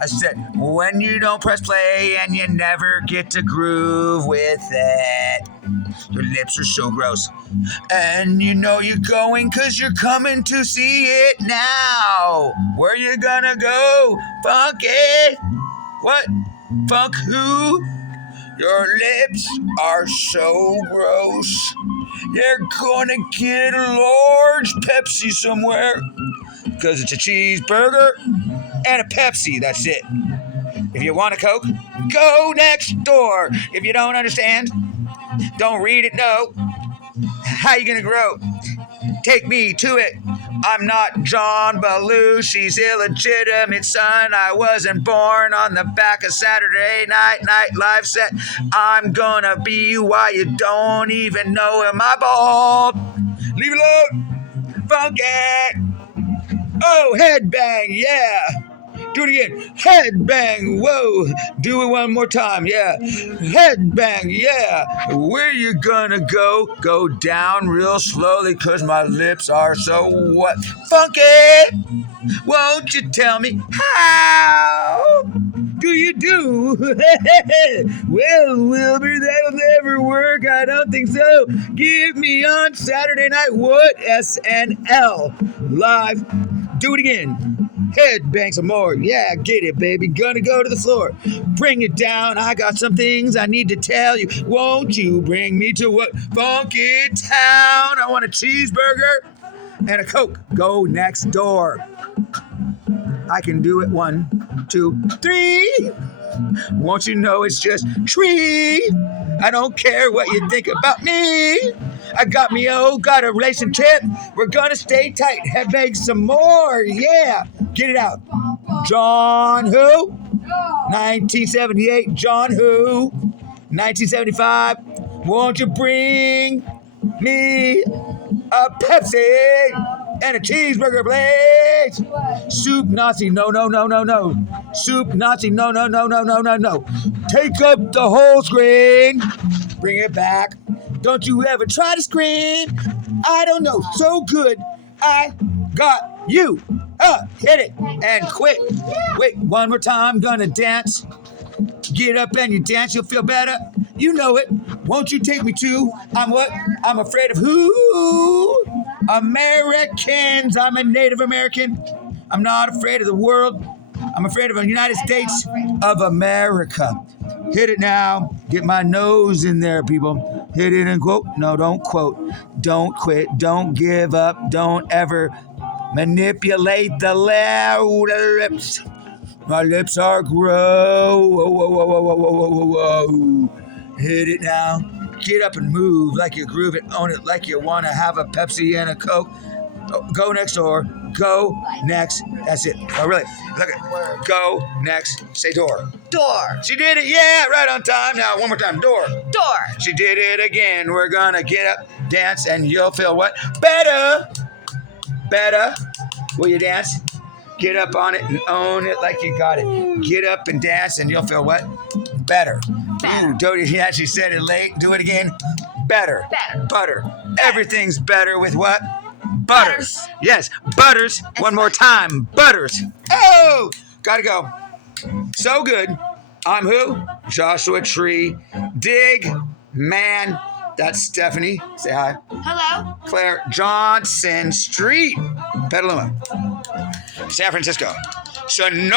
I said, when you don't press play and you never get to groove with it. Your lips are so gross. And you know you're going because you're coming to see it now. Where you gonna go? Funky? What? Funk who? Your lips are so gross. You're gonna get a large Pepsi somewhere. Because it's a cheeseburger and a Pepsi, that's it. If you want a Coke, go next door. If you don't understand, don't read it, no. How you gonna grow? Take me to it. I'm not John Belushi's illegitimate son. I wasn't born on the back of Saturday Night Live set. I'm gonna be why you don't even know am I bald. Leave it alone. Funk it. Oh, headbang, yeah. Do it again. Headbang, whoa. Do it one more time, yeah. Headbang, yeah. Where you gonna go? Go down real slowly, cause my lips are so what? Funky! Won't you tell me how do you do? Well, Wilbur, that'll never work. I don't think so. Give me on Saturday night. What? SNL. Live. Do it again. Headbang some more. Yeah, get it, baby. Gonna go to the floor. Bring it down. I got some things I need to tell you. Won't you bring me to what? Funky town. I want a cheeseburger and a Coke. Go next door. I can do it. 1, 2, 3. Won't you know it's just tree? I don't care what you think about me. I got me, got a relationship. We're gonna stay tight. Headbang some more. Yeah. Get it out. John who? 1978. John who? 1975. Won't you bring me a Pepsi and a cheeseburger, please? Soup Nazi, no. Soup Nazi, no. Take up the whole screen. Bring it back. Don't you ever try to scream. I don't know. So good. I got you. Hit it and quit. Wait, one more time. Gonna dance. Get up and you dance. You'll feel better. You know it. Won't you take me to? I'm what? I'm afraid of who? Americans. I'm a Native American. I'm not afraid of the world. I'm afraid of the United States of America. Hit it now. Get my nose in there, people. Hit it and quote. No, don't quote. Don't quit. Don't give up. Don't ever manipulate the lips. My lips are grow. Whoa. Hit it now. Get up and move like you groove it. Own it like you want to have a Pepsi and a Coke. Go next door. Go next. That's it. Oh, really? Look at it. Go next. Say door. Door. She did it. Yeah, right on time. Now, one more time. Door. Door. She did it again. We're going to get up, dance, and you'll feel what? Better. Will you dance? Get up on it and own it like you got it. Get up and dance, and you'll feel what? Better. Ooh, Dodie actually said it late. Do it again. Better. Butter. Everything's better with what? Butters. Yes, butters. One more time. Butters. Oh, gotta go. So good. I'm who? Joshua Tree Digman. That's Stephanie. Say hi. Hello. Claire Johnson Street, Petaluma, San Francisco. Sonoma.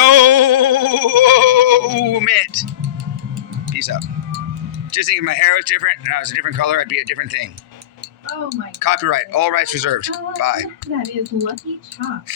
Peace out. Just think if my hair was different and I was a different color, I'd be a different thing. Oh my. Copyright. All rights reserved. Bye. That is Lucky Chalk.